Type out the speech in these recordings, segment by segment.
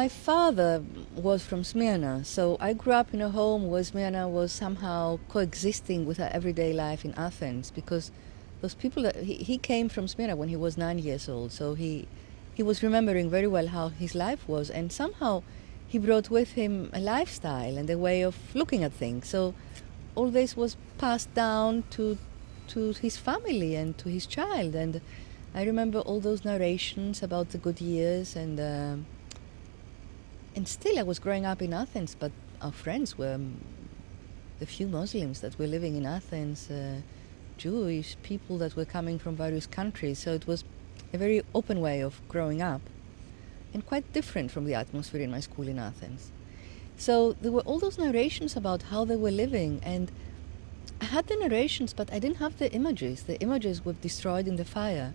My father was from Smyrna, so I grew up in a home where Smyrna was somehow coexisting with our everyday life in Athens, because those people that he came from Smyrna when he was 9 years old, so he was remembering very well how his life was, and somehow he brought with him a lifestyle and a way of looking at things. So all this was passed down to his family and to his child, and I remember all those narrations about the good years, and still I was growing up in Athens, but our friends were the few Muslims that were living in Athens, Jewish people that were coming from various countries, so it was a very open way of growing up and quite different from the atmosphere in my school in Athens. So there were all those narrations about how they were living, and I had the narrations, but I didn't have the images. The images were destroyed in the fire.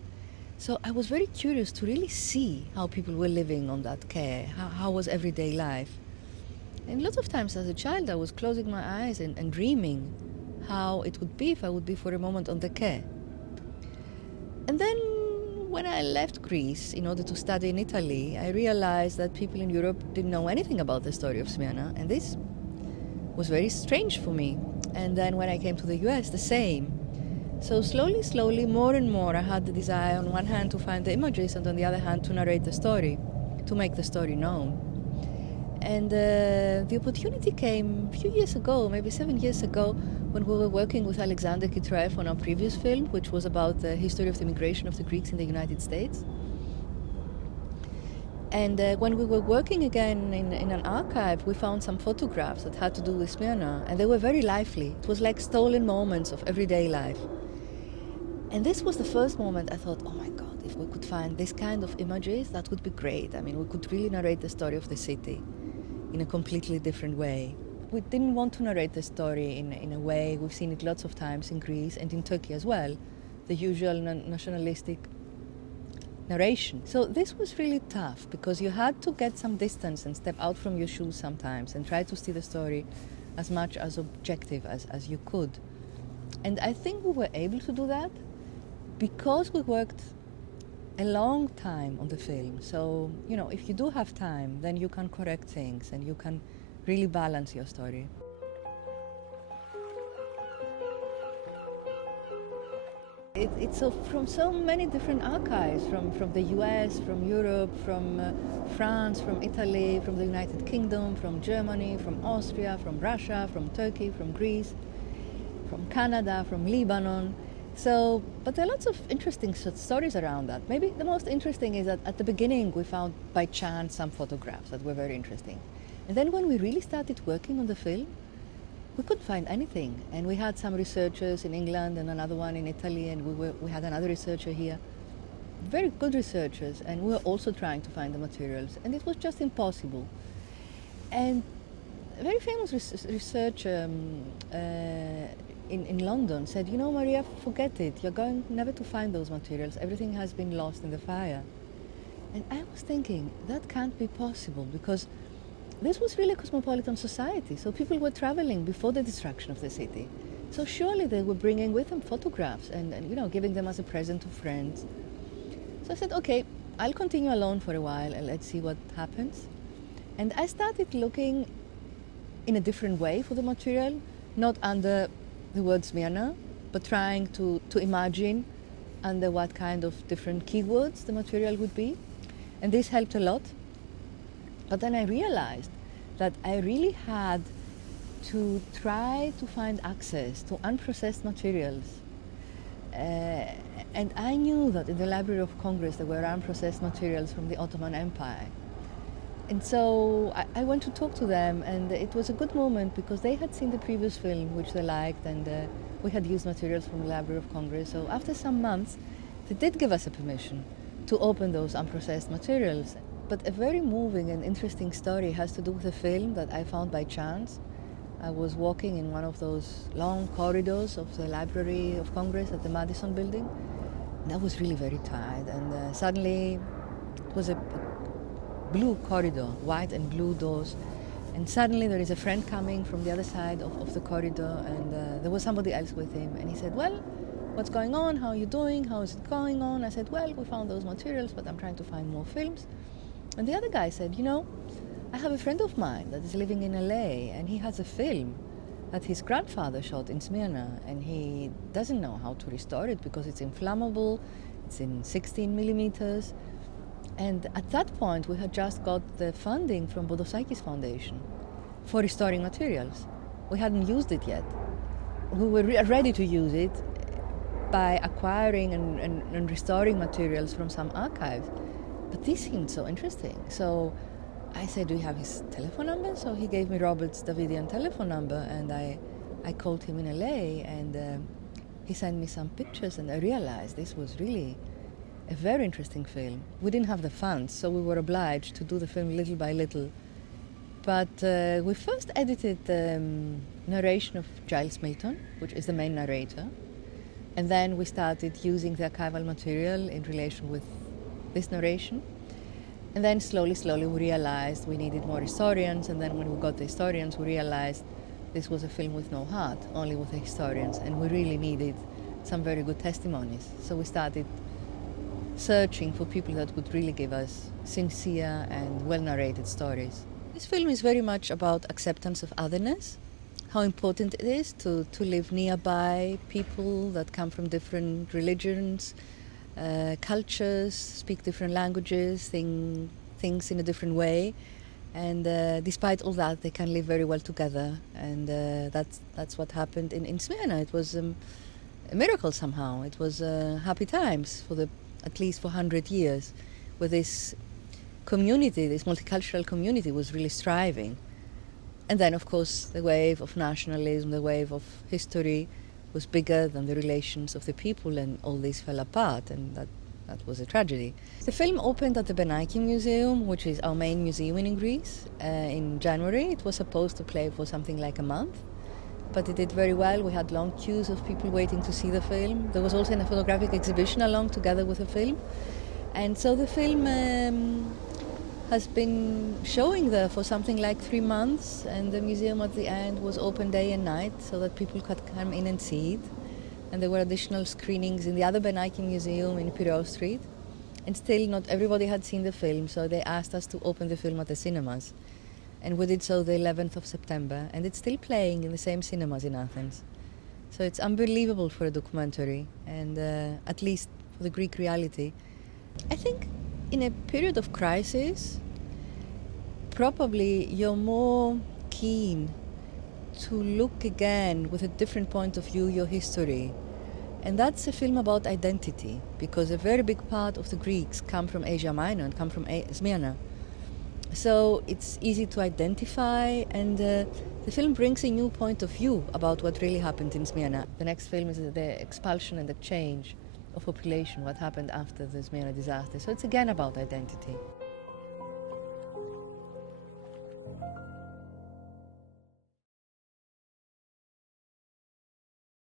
So I was very curious to really see how people were living on that quay, how was everyday life. And lots of times as a child I was closing my eyes and dreaming how it would be if I would be for a moment on the quay. And then when I left Greece in order to study in Italy, I realized that people in Europe didn't know anything about the story of Smyrna, and this was very strange for me. And then when I came to the US, the same. So slowly, more and more, I had the desire on one hand to find the images and on the other hand to narrate the story, to make the story known. And the opportunity came a few years ago, maybe 7 years ago, when we were working with Alexander Kitrev on our previous film, which was about the history of the immigration of the Greeks in the United States. And when we were working again in an archive, we found some photographs that had to do with Smyrna, and they were very lively. It was like stolen moments of everyday life. And this was the first moment I thought, oh my God, if we could find this kind of images, that would be great. I mean, we could really narrate the story of the city in a completely different way. We didn't want to narrate the story in a way, we've seen it lots of times in Greece and in Turkey as well, the usual nationalistic narration. So this was really tough because you had to get some distance and step out from your shoes sometimes and try to see the story as much as objective as you could. And I think we were able to do that because we worked a long time on the film. So, you know, if you do have time, then you can correct things and you can really balance your story. It's from so many different archives, from the US, from Europe, from France, from Italy, from the United Kingdom, from Germany, from Austria, from Russia, from Turkey, from Greece, from Canada, from Lebanon. So, but there are lots of interesting stories around that. Maybe the most interesting is that at the beginning we found by chance some photographs that were very interesting. And then when we really started working on the film, we couldn't find anything. And we had some researchers in England and another one in Italy, and we had another researcher here. Very good researchers, and we were also trying to find the materials, and it was just impossible. And a very famous researcher in London said, you know, Maria, forget it. You're going never to find those materials. Everything has been lost in the fire. And I was thinking, that can't be possible, because this was really a cosmopolitan society. So people were traveling before the destruction of the city. So surely they were bringing with them photographs and you know, giving them as a present to friends. So I said, okay, I'll continue alone for a while and let's see what happens. And I started looking in a different way for the material, not under the word Smyrna, but trying to imagine under what kind of different keywords the material would be. And this helped a lot. But then I realized that I really had to try to find access to unprocessed materials. And I knew that in the Library of Congress there were unprocessed materials from the Ottoman Empire. And so I went to talk to them, and it was a good moment because they had seen the previous film, which they liked, and we had used materials from the Library of Congress. So after some months, they did give us a permission to open those unprocessed materials. But a very moving and interesting story has to do with a film that I found by chance. I was walking in one of those long corridors of the Library of Congress at the Madison building, and I was really very tired, and suddenly it was a blue corridor, white and blue doors, and suddenly there is a friend coming from the other side of the corridor, and there was somebody else with him, and he said, well, what's going on? How are you doing? How is it going on? I said, well, we found those materials, but I'm trying to find more films. And the other guy said, I have a friend of mine that is living in LA, and he has a film that his grandfather shot in Smyrna, and he doesn't know how to restore it because it's inflammable, it's in 16 millimeters. And at that point, we had just got the funding from Bodosakis Foundation for restoring materials. We hadn't used it yet. We were ready to use it by acquiring and restoring materials from some archives. But this seemed so interesting. So I said, do you have his telephone number? So he gave me Robert's Davidian telephone number, and I called him in LA, and he sent me some pictures, and I realized this was really a very interesting film. We didn't have the funds, so we were obliged to do the film little by little. But we first edited the narration of Giles Milton, which is the main narrator, and then we started using the archival material in relation with this narration. And then slowly we realized we needed more historians, and then when we got the historians, we realized this was a film with no heart, only with the historians, and we really needed some very good testimonies. So we started searching for people that would really give us sincere and well-narrated stories. This film is very much about acceptance of otherness, how important it is to live nearby people that come from different religions, cultures, speak different languages, things in a different way, and despite all that, they can live very well together. And that's what happened in Smyrna. It was a miracle somehow. It was happy times at least for 100 years, where this community, this multicultural community, was really thriving. And then, of course, the wave of nationalism, the wave of history was bigger than the relations of the people, and all this fell apart, and that was a tragedy. The film opened at the Benaki Museum, which is our main museum in Greece, in January. It was supposed to play for something like a month, but it did very well. We had long queues of people waiting to see the film. There was also a photographic exhibition along together with the film. And so the film has been showing there for something like 3 months, and the museum at the end was open day and night so that people could come in and see it. And there were additional screenings in the other Benaki Museum in Piraeus Street. And still not everybody had seen the film, so they asked us to open the film at the cinemas. And we did so the 11th of September, and it's still playing in the same cinemas in Athens. So it's unbelievable for a documentary, and at least for the Greek reality. I think in a period of crisis, probably you're more keen to look again with a different point of view your history. And that's a film about identity, because a very big part of the Greeks come from Asia Minor and come from Smyrna. So it's easy to identify, and the film brings a new point of view about what really happened in Smyrna. The next film is the expulsion and the change of population, what happened after the Smyrna disaster. So it's again about identity.